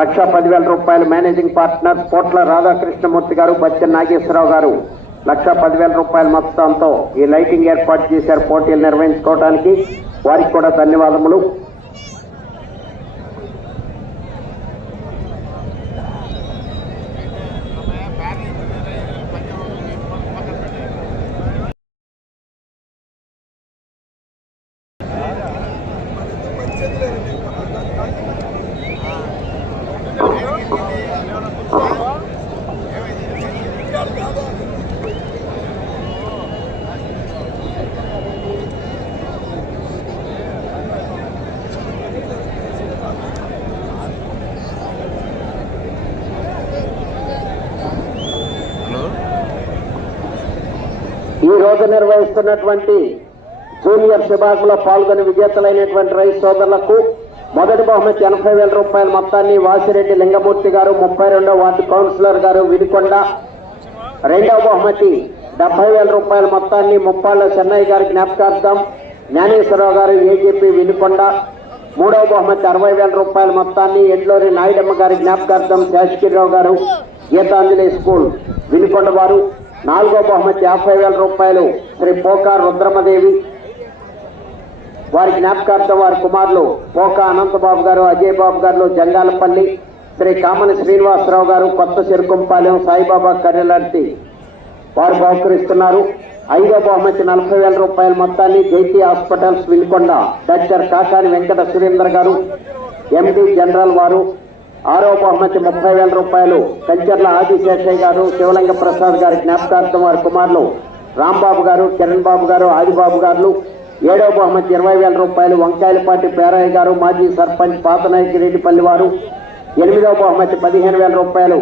లక్ష పదివేల రూపాయలు managing partner పోట్ల Radhakrishnamurthy గారు బచ్చన్ నాగేశ్వరరావు గారు. లక్ష పదివేల రూపాయల మొత్తంతో ఈ లైటింగ్ ఏర్పాటు చేశారు పోటీలు నిర్వహించుకోవడానికి వారికి కూడా ధన్యవాదములు. ఈ రోజు నిర్వహిస్తున్నటువంటి జూనియర్ విభాగంలో పాల్గొని విజేతలైనటువంటి రైతు సోదరులకు మొదటి బహుమతి ఎనభై వేల రూపాయల మొత్తాన్ని వాసిరెడ్డి లింగమూర్తి గారు ముప్పై రెండో వార్డు కౌన్సిలర్ గారు వినుకొండ రెండవ బహుమతి డెబ్బై వేల రూపాయల మొత్తాన్ని ముప్పాళ్ళ చెన్నయ్య గారి జ్ఞాపకార్థం జ్ఞానేశ్వరరావు గారు ఏజీపీ వినుకొండ మూడవ బహుమతి అరవై వేల రూపాయల మొత్తాన్ని ఎడ్లూరి నాయుడమ్మ గారి జ్ఞాపకార్థం శేషగిరిరావు గారు గీతాంజలి స్కూల్ వినుకొండ వారు నాలుగో బహుమతి యాభై వేల రూపాయలు. శ్రీ పోకా రుద్రమదేవి వారి జ్ఞాపకార్థం వారి కుమారులు పోకా అనంతబాబు గారు అజయ్ బాబు గారు జంగాలపల్లి శ్రీ కామని శ్రీనివాసరావు గారు కొత్త చెరుకుంపాలెం సాయిబాబా కర్రెలర్తి వారు బహుకరిస్తున్నారు. ఐదో బహుమతి నలభై వేల రూపాయల మొత్తాన్ని జైతీ హాస్పిటల్స్ విల్కొండ డాక్టర్ కాకాని వెంకట సురేందర్ గారు ఎండి జనరల్ వారు ఆరో బహుమతి ముప్పై వేల రూపాయలు. కంచర్ల ఆదిశేషయ్య గారు శివలింగ ప్రసాద్ గారి జ్ఞాపకార్థం వారి కుమారులు రాంబాబు గారు కిరణ్ బాబు గారు ఆదిబాబు గారు. ఏడవ బహుమతి ఇరవై వేల రూపాయలు. వంకాయలపాటి పేరయ్య గారు మాజీ సర్పంచ్ పాతనాయకిరెడ్డిపల్లి వారు. ఎనిమిదవ బహుమతి పదిహేను వేల రూపాయలు.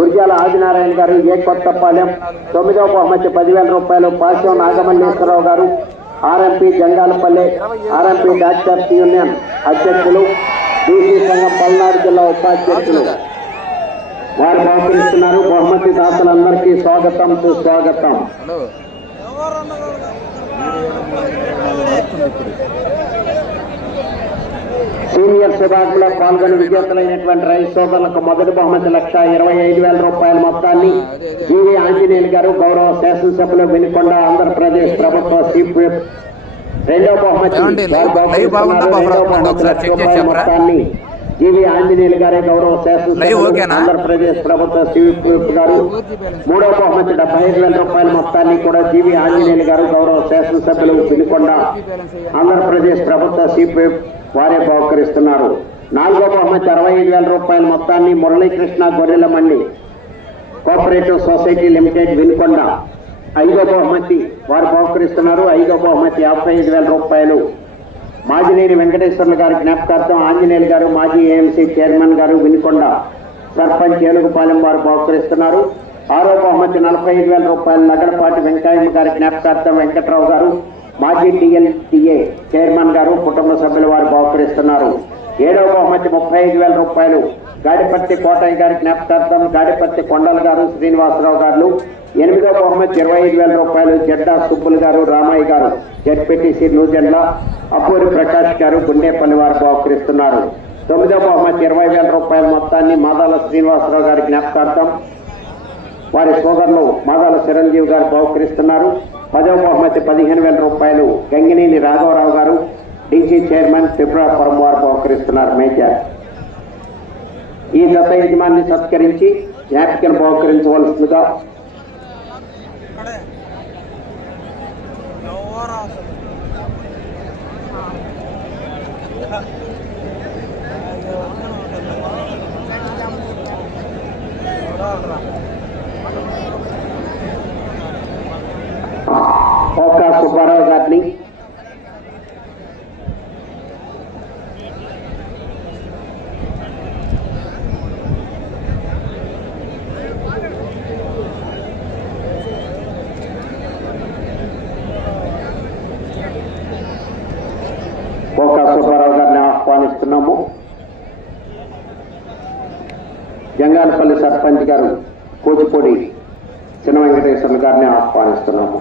గురిజాల ఆదినారాయణ గారు ఏ కొత్తపాలెం. తొమ్మిదవ బహుమతి పదివేల రూపాయలు. పాశం నాగమల్లేశ్వరరావు గారు. RMP Jangalapalle. RMP doctors union అధ్యక్షులు. బీసీ సంఘం పల్నాడు జిల్లా ఉపాధ్యక్షులు. వారు బహుకరిస్తున్నారు. బహుమతి దాతలందరికీ స్వాగతం సుస్వాగతం. సీనియర్ విభాగంలో పాల్గొని విజేతలైనటువంటి రైతు సోదరులకు మొదటి బహుమతి లక్ష ఇరవై ఐదు వేల రూపాయల మొత్తాన్ని జీవి ఆంజనేయులు గారు గౌరవ శాసనసభలో వెనుకొండ ఆంధ్రప్రదేశ్ ప్రభుత్వ చీఫ్ విప్ ఏమండి? లైవ్- బాగుందా? బఫర్ ఒకసారి చెక్ చేసి చెప్పరా? జీవి ఆంజనేయులు గారి గౌరవ? ఆంధ్రప్రదేశ్ ప్రభుత్వ విప్ గారు మూడో బహుమతి డెబ్బై ఐదు వేల రూపాయల మొత్తాన్ని కూడా జీవి ఆంజనేయులు గారు గౌరవ శాసనసభ్యులు వెనుకొండ ఆంధ్రప్రదేశ్ ప్రభుత్వ విప్ వారే బహుకరిస్తున్నారు నాలుగో బహుమతి అరవై ఐదు వేల రూపాయల మొత్తాన్ని మురళీకృష్ణ గొర్రెల మండి కోఆపరేటివ్ సొసైటీ లిమిటెడ్ వినుకొండ ఐదో బహుమతి వారు బహుకరిస్తున్నారు. ఐదో బహుమతి యాభై ఐదు వేల రూపాయలు. మాజినేని వెంకటేశ్వర్లు గారి జ్ఞాపకార్థం ఆంజనేయులు గారు మాజీ ఏఎంసీ చైర్మన్ గారు వినుకొండ సర్పంచ్ ఏనుగుపాలెం వారు బహుకరిస్తున్నారు. ఆరో బహుమతి నలభై ఐదు వేల రూపాయలు నగరపాటి వెంకయ్య గారి జ్ఞాపకార్థం వెంకట్రావు గారు మాజీ టీఎల్టీఏ చైర్మన్ గారు కుటుంబ సభ్యులు వారు బహుకరిస్తున్నారు. ఏడవ బహుమతి ముప్పై ఐదు వేల రూపాయలు. గాడిపత్తి కోటయ్య గారి జ్ఞాపకార్థం గాడిపత్తి కొండల గారు శ్రీనివాసరావు గారు ఎనిమిదో బహుమతి ఇరవై ఐదు వేల రూపాయలు జడ్డా సుబ్బులు గారు రామయ్య గారు. జడ్పీటీసీ న్యూజెండ్ల అపూరి ప్రకాష్ గారు గుండేపల్లి వారు బహుకరిస్తున్నారు. తొమ్మిదో బహుమతి ఇరవై వేల రూపాయల మొత్తాన్ని మాదాల శ్రీనివాసరావు గారి జ్ఞాపకార్థం వారి సోదరులు మాదాల చిరంజీవి గారు బహుకరిస్తున్నారు. పదవ బహుమతి పదిహేను వేల రూపాయలు గంగినేని రాఘవరావు గారు డీజీ చైర్మన్ త్రిపురాపురం వారు బహుకరిస్తున్నారు. మేజర్. ఈ దశ యజమాన్ని సత్కరించి జ్ఞాపికను బహుకరించవలసిందిగా ఓకా సుబ్బారావు గారిని ఓకా సుబ్బారావు గారిని ఆహ్వానిస్తున్నాము. జంగాలపల్లి సర్పంచ్ గారు కూచిపూడి చిన్న వెంకటేశ్వర్లు గారిని ఆహ్వానిస్తున్నాము.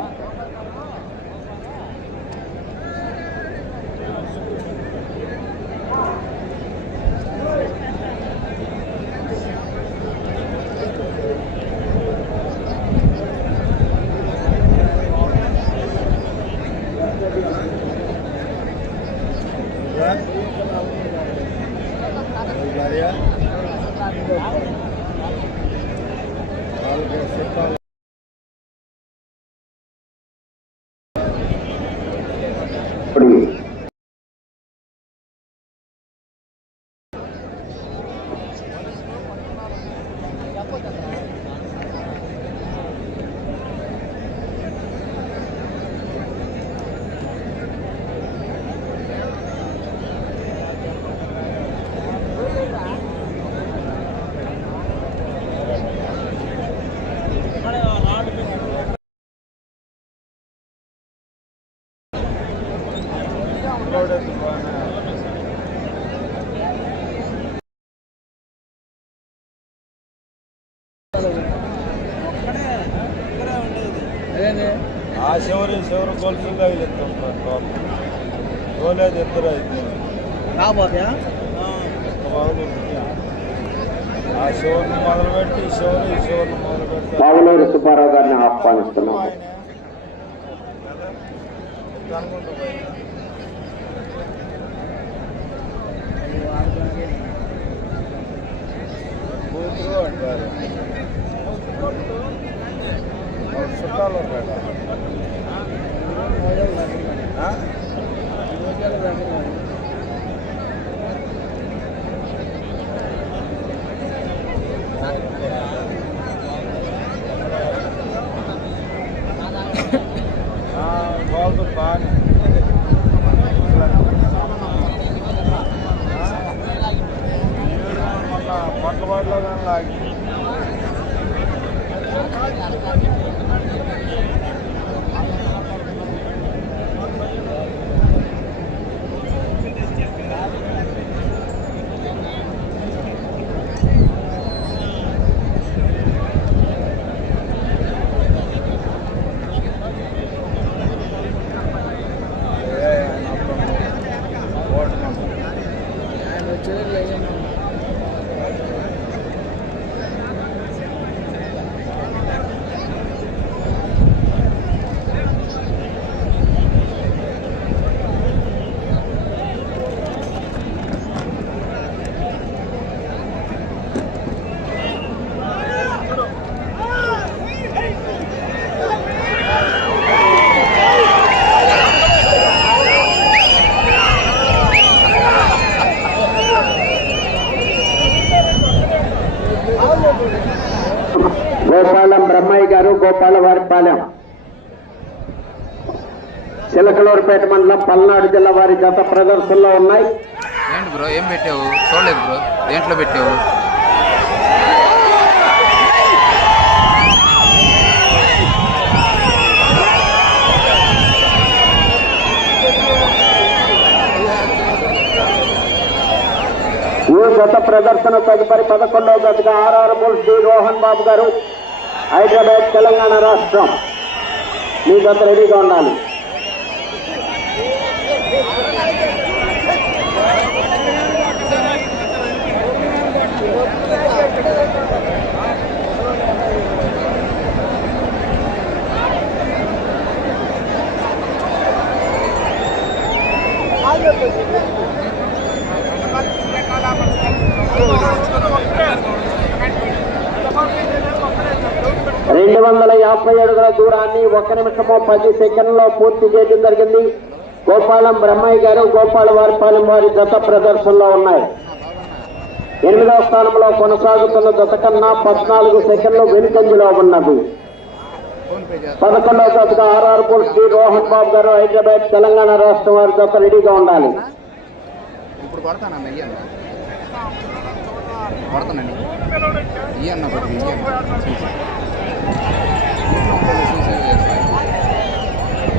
Yeah. చివరి గొలుసు తగిలిస్తాం తోలేదు ఇద్దరు అయితే కాకపోతే బాగుంది ఆ శివుని మొదలుపెట్టి ఈ శివుని ఈ శివుని మొదలుపెట్టి పావులూరు సుబ్బారావు గారిని ఆహ్వానిస్తున్నాము అనుకుంటా కూతురు అంటారు వాళ్ళ చుట్టాలు ఉంటాడు ఆ? కానీ లాగి ఏ, ఆయన అప్పుడు ఓడినాం. ఆయన వచ్చేది లేదు గోపాలం గోపాల వారిపాలెం చిలకలూరుపేట మండలం పల్నాడు జిల్లా వారి గత ప్రదర్శనలో ఉన్నాయి. ఏంటి బ్రో ఏం పెట్టావు? చూడలేదు బ్రో. దేంట్లో పెట్టావు? ఈ గత ప్రదర్శన తదుపరి పదకొండవ గతగా ఆర్ఆర్ డి రోహన్ బాబు గారు హైదరాబాద్ తెలంగాణ రాష్ట్రం. మీ గత రెడీగా ఉండాలి. రెండు వందల యాభై అడుగుల దూరాన్ని ఒక నిమిషము పది సెకండ్లో పూర్తి చేయడం జరిగింది. గోపాలం బ్రహ్మయ్య గారు గోపాల వారిపాలెం వారి గత ప్రదర్శనలో ఉన్నాయి. ఎనిమిదవ స్థానంలో కొనసాగుతున్న జత కన్నా పద్నాలుగు సెకండ్లు వెనుకంజలో ఉన్నది. ఫోన్ పే పదకొండవ గతగా ఆర్ఆర్ పోల్స్ శ్రీ రోహన్ బాబు గారు హైదరాబాద్ తెలంగాణ రాష్ట్రం వారి దత రెడీగా ఉండాలి. ఇప్పుడు కొడతానన్న ఇయ్యన్న? కొడతానండి ఇయ్యన్న?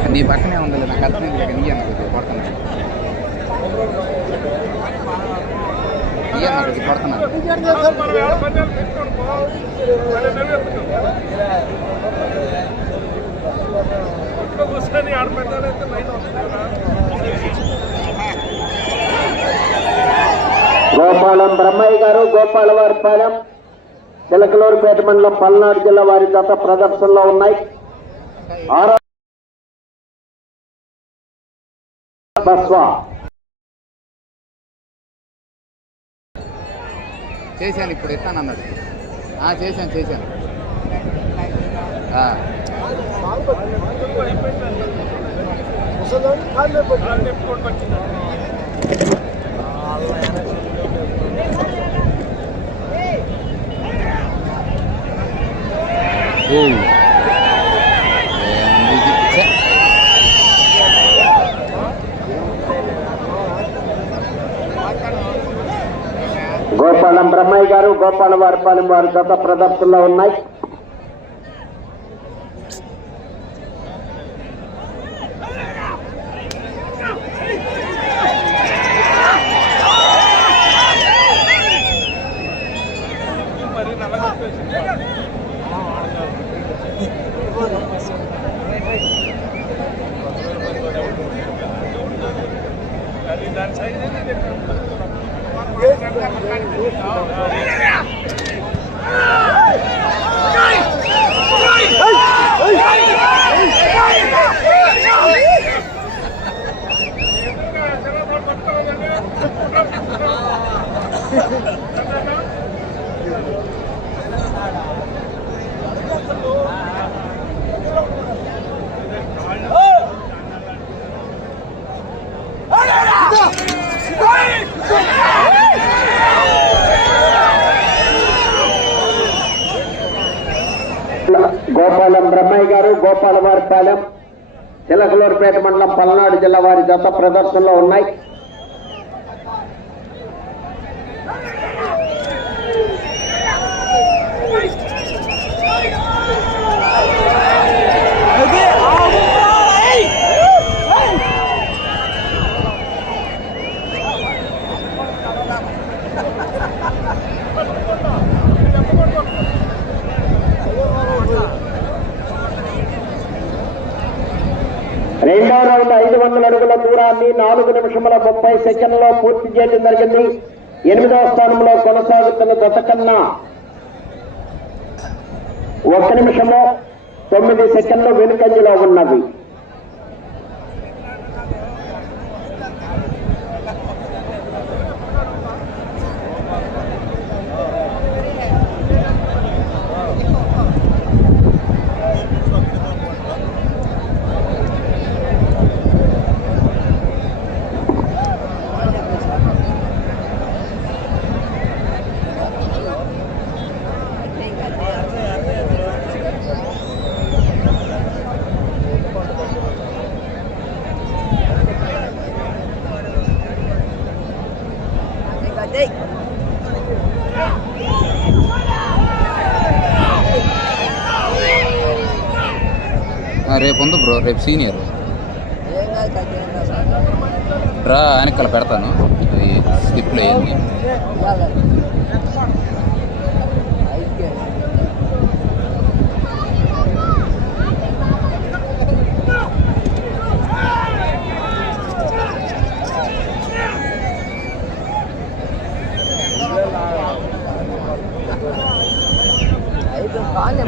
ఇయ్యన్న నీ పక్కనే ఉండాలి నాకు అర్థం లేక ఇయ్యన్న కొద్దిగా కొడతాను గోపాలం బ్రహ్మయ్య గారు గోపాల వారిపాలెం చిలకలూరుపేట మండలం పల్నాడు జిల్లా వారి గత ప్రదర్శనలో ఉన్నాయి. ఆరో బస్వా. చేశాను ఇప్పుడు ఇస్తాను అన్నాడు ఆ, చేశాను చేశాను గోపాలం బ్రహ్మయ్య గారు గోపాల వారిపాలెం వారి గత ప్రదర్శనలో ఉన్నాయి. గోపాలం బ్రహ్మయ్య గారు గోపాల వారిపాలెం చిలకలూరుపేట మండలం పల్నాడు జిల్లా వారి జత ప్రదర్శనలో ఉన్నాయి రెండో రౌండ్ ఐదు వందల ప్రయాణాన్ని నాలుగు నిమిషముల ముప్పై సెకండ్లో పూర్తి చేయడం జరిగింది. ఎనిమిదవ స్థానంలో కొనసాగుతున్న జత కన్నా ఒక నిమిషము తొమ్మిది సెకండ్లు వెనుకంజలో ఉన్నవి. రేపు ఉంది బ్రో రేపు సీనియర్. డ్రా వెనకాల పెడతాను. స్లిప్లో ఏంది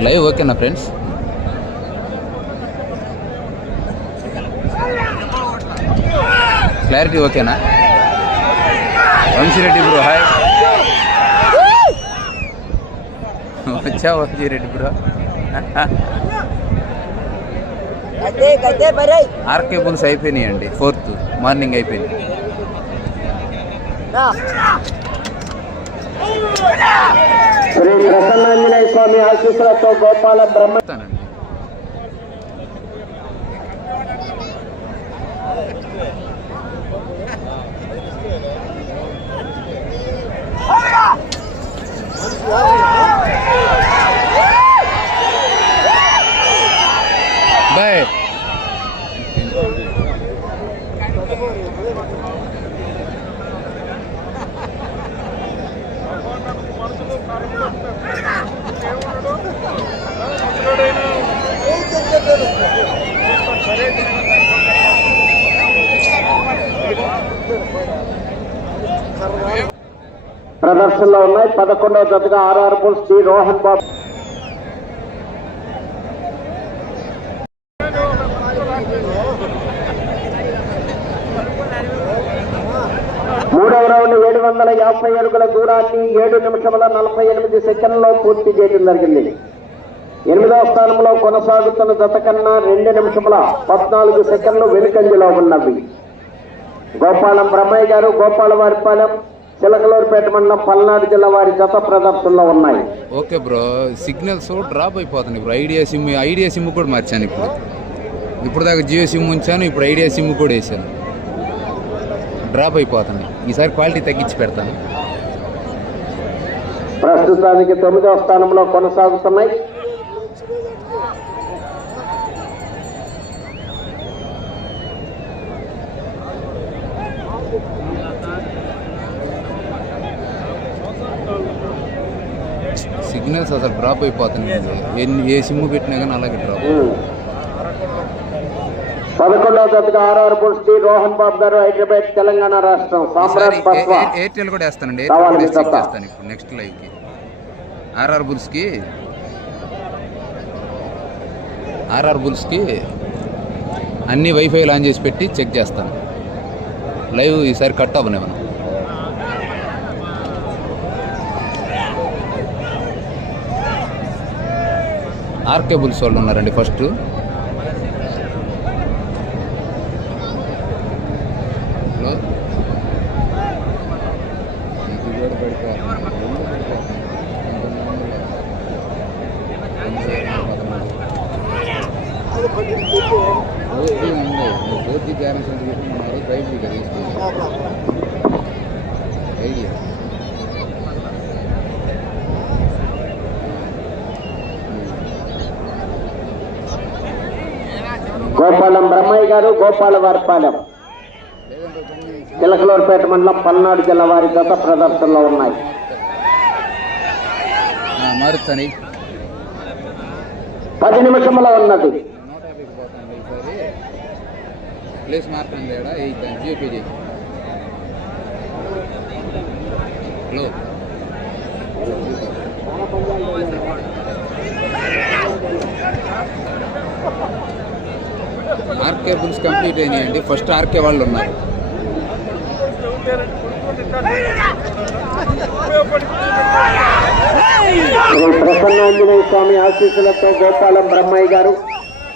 లైవ్ ఓకేనా ఫ్రెండ్స్? క్లారిటీ ఓకేనా? వంశీరెడ్డి బ్రో హాయ్ వచ్చా వంశీరెడ్డి బ్రో? ఆర్కే బుల్స్ అయిపోయినాయండి ఫోర్త్. మార్నింగ్ అయిపోయింది. నా శ్రీ ప్రసన్నాంజనేయ స్వామి ఆశీస్సులతో గోపాల బ్రహ్మ చెప్తానండి బాయ్ ప్రదర్శనలో ఉన్నాయి. పదకొండవ జతగా RR bulls D Rohan Babu. మూడవ రౌండ్ ఏడు వందల యాభై అడుగుల దూరాన్ని ఏడు నిమిషముల నలభై ఎనిమిది సెకండ్లో పూర్తి చేయడం జరిగింది. ఎనిమిదవ స్థానంలో కొనసాగుతున్న జత కన్నా రెండు నిమిషముల పద్నాలుగు సెకండ్లు వెనుకంజలో ఉన్నవి. గోపాలం బ్రహ్మయ్య గారు గోపాల వారిపాలెం చిలకలూరుపేట మండలం పల్నాడు జిల్లా వారి జత ప్రదర్శనలో ఉన్నాయి. ఓకే బ్రో సిగ్నల్స్ డ్రాప్ అయిపోతుంది ఇప్పుడు ఐడియా సిమ్ ఐడియా సిమ్ కూడా మార్చాను ఇప్పుడు. ఇప్పుడు దాకా జియో సిమ్ ఉంచాను ఇప్పుడు ఐడియా సిమ్ కూడా వేసాను. డ్రాప్ అయిపోతుంది ఈసారి క్వాలిటీ తగ్గించి పెడతాను. ప్రస్తుతానికి తొమ్మిదవ స్థానంలో కొనసాగుతున్నాయి. సిగ్నల్స్ అసలు డ్రాప్ అయిపోతుంది ఎన్ని ఏ సిమ్ పెట్టినా కానీ అలాగే డ్రాప్ ఉమ్. పదకొండవ జతగా ఆర్ఆర్ పుల్స్కి రోహన్ బాబు గారు హైదరాబాద్ తెలంగాణ రాష్ట్రం సామ్రాట్ ఎయిర్టెల్ కూడా వేస్తానండి. చేస్తాను ఇప్పుడు నెక్స్ట్ లైవ్కి. ఆర్ఆర్ బుల్స్కి ఆర్ఆర్ బుల్స్కి అన్ని వైఫై ఆన్ చేసి పెట్టి చెక్ చేస్తాను. లైవ్ ఈసారి కట్ అవ్వనివ్వను ఆర్కే బుల్స్ వాళ్ళు ఉన్నారండి ఫస్ట్. గోపాలవారిపాలెం. చిలకలూరుపేట మండలం పల్నాడు జిల్లా వారి గత ప్రదర్శనలో ఉన్నాయి. పది నిమిషముల ఉన్నది. ప్లేస్ మార్చండి చేయి. హలో. ఆర్కే బుల్స్ కంప్లీట్ అయినాయండి. ఫస్ట్ ఆర్కే వాళ్ళు ఉన్నారు. ప్రసన్నాంజనేయ స్వామి ఆశీస్సులతో గోపాలం బ్రహ్మయ్య గారు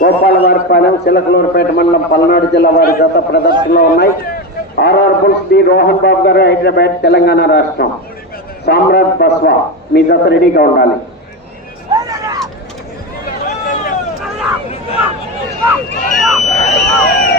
గోపాలవారిపాలెం చిలకలూరుపేట మండలం పల్నాడు జిల్లా వారి గత ప్రదర్శనలో ఉన్నాయి. RR bulls D Rohan Babu గారు హైదరాబాద్ తెలంగాణ రాష్ట్రం. సామ్రాట్ బస్వా మీ జత రెడీగా ఉండాలి.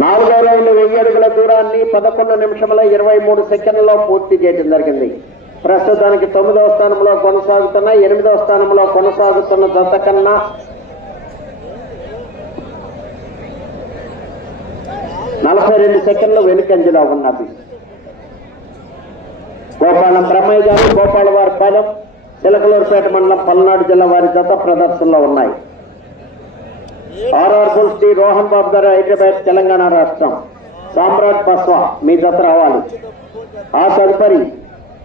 నాలుగో రౌండ్ వెయ్యి అడుగుల పదకొండు నిమిషముల ఇరవై మూడు సెకండ్లలో పూర్తి చేయడం జరిగింది. ప్రస్తుతానికి తొమ్మిదవ స్థానంలో కొనసాగుతున్న ఎనిమిదవ స్థానంలో కొనసాగుతున్న జత కన్నా నలభై రెండు సెకండ్లు వెనుకంజలో ఉన్నది. గోపాలం బ్రహ్మయ్య గారు గోపాలవారిపాలెం చిలకలూరుపేట మండలం పల్నాడు జిల్లా వారి జత ప్రదర్శనలో ఉన్నాయి. ఆర్ఆర్ బుల్స్ రోహన్ బాబు గారు హైదరాబాద్ తెలంగాణ రాష్ట్రం. సామ్రాట్ బస్వా మీ జత రావాలి. ఆ తదుపరి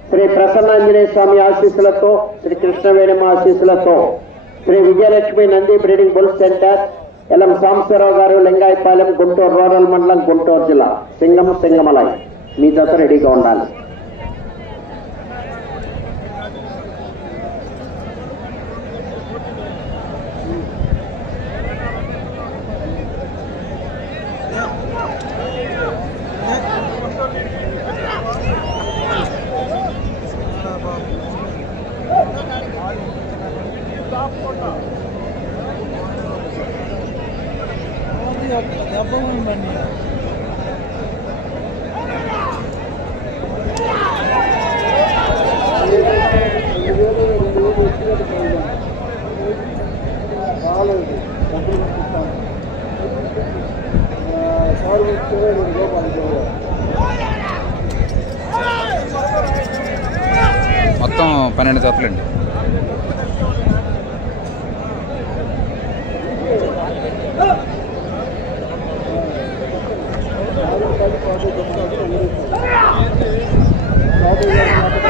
శ్రీ ప్రసన్నాంజనేయ స్వామి ఆశీస్సులతో శ్రీ కృష్ణవేణిమ ఆశీస్సులతో Shri Vijayalakshmi Nandi breeding bull centre Elam Sambasivarao గారు లింగాయపాలెం గుంటూరు రూరల్ మండలం గుంటూరు జిల్లా సింగం సింగమలై. మీ జత రెడీగా ఉండాలి.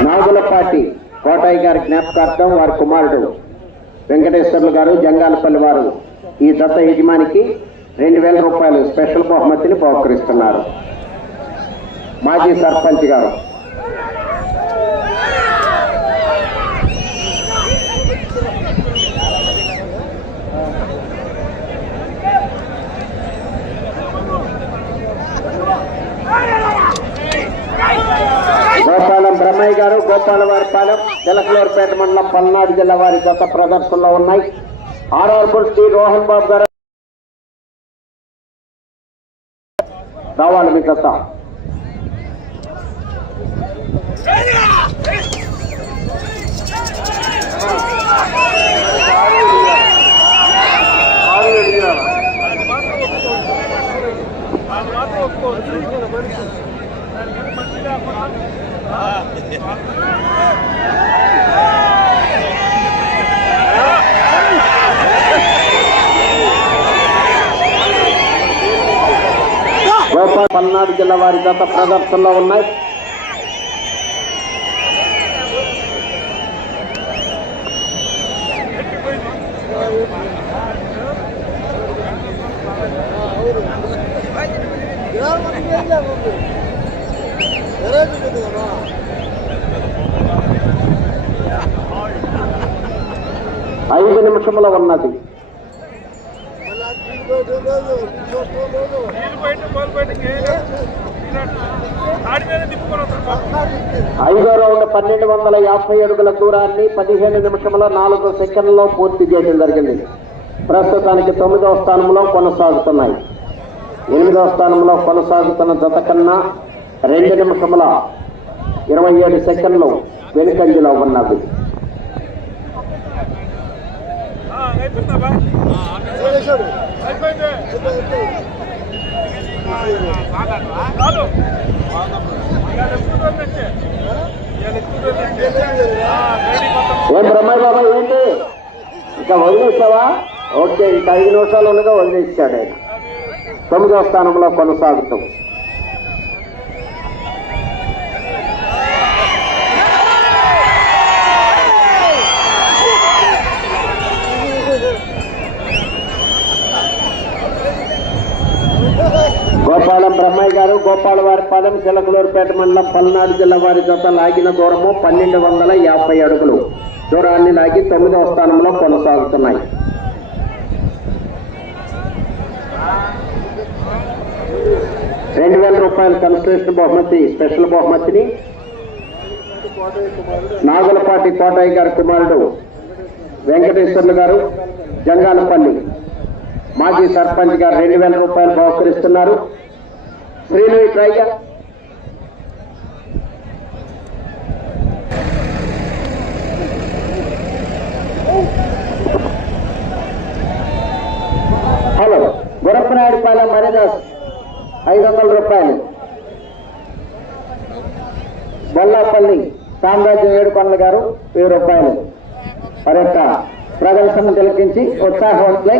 నాగులపాటి కోటయ్య గారి జ్ఞాపకార్థం వారి కుమారుడు వెంకటేశ్వర్లు గారు జంగాలపల్లి వారు ఈ దత్త యజమానికి రెండు వేల రూపాయలు స్పెషల్ బహుమతిని బహుకరిస్తున్నారు మాజీ సర్పంచ్ గారు గోపాలం బ్రహ్మయ్య గారు గోపాలవారిపాలెం చిలకలూరుపేట మండలం పల్నాడు జిల్లా వారి గత ప్రదర్శనలో ఉన్నాయి. ఆర్ఆర్పుల్ శ్రీ రోహన్ బాబు గారు రావాలి మీ గత గోపాల్ పల్నాడు జిల్లా వారి గత ప్రదర్శనలో ఉన్నాయి ఐదు ఉన్నది. ఐదో రౌండ్ పన్నెండు వందల యాభై అడుగుల దూరాన్ని పదిహేను నిమిషముల నాలుగు సెకండ్లో పూర్తి చేయడం జరిగింది. ప్రస్తుతానికి తొమ్మిదవ స్థానంలో కొనసాగుతున్నాయి. ఎనిమిదవ స్థానంలో కొనసాగుతున్న జత కన్నా రెండు నిమిషముల ఇరవై ఏడు సెకండ్లు వెనుకంజలో ఉన్నది. ఏం బ్రహ్మయ్య బాబా ఏంటి? ఇంకా వదిలేసావా? ఓకే ఇంకా ఐదు నిమిషాలు ఉండగా వదిలేసాడు ఆయన. తొమ్మిదవ స్థానంలో కొనసాగుతాం. చిలకలూరుపేట మండలం పల్నాడు జిల్లా వారి జత లాగిన దూరము పన్నెండు వందల యాభై అడుగులు. దూరాన్ని లాగి తొమ్మిదవ స్థానంలో కొనసాగుతున్నాయి. రెండు వేల రూపాయల కన్స్ట్రక్షన్ బహుమతి స్పెషల్ బహుమతిని నాగులపాటి కోటయ్య గారి కుమారుడు వెంకటేశ్వర్లు గారు జంగాలపల్లి మాజీ సర్పంచ్ గారు రెండు వేల రూపాయలు బహుకరిస్తున్నారు. శ్రీను ట్రైగా హలో గురప్పనాయుడుపాలెం మరిదాస్. ఐదు వందల రూపాయలు. బొల్లాపల్లి సామ్రాజ్యం ఏడుకొండల గారు వెయ్యి రూపాయలు. వారి యొక్క ప్రదర్శన తిలకించి ఉత్సాహవంతులై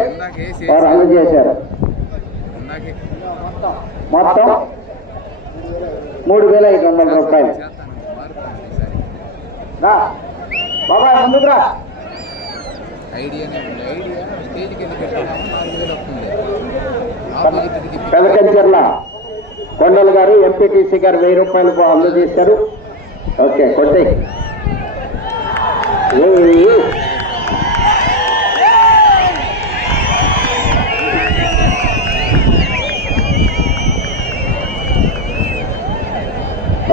వారు అందజేశారు మొత్తం మూడు వేల ఐదు వందల రూపాయలు. బాబా ముందుకు రా. ఐడియానే ఐడియా స్టేజ్కి ఎందుకు నాలుగు వేలు వస్తుంది. పెదకంచెర్ల కొండలు గారు ఎంపీటీసీ గారు వెయ్యి రూపాయలు అందజేశారు. ఓకే కొట్టే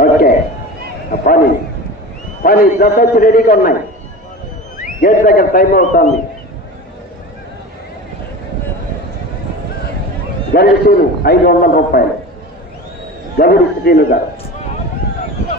ఓకే పని. పని జత రెడీగా ఉన్నాయి. గేట్ దగ్గర టైం అవుతుంది. గరిడి సీను ఐదు వందల రూపాయలు. గరిడి శ్రీను గారు.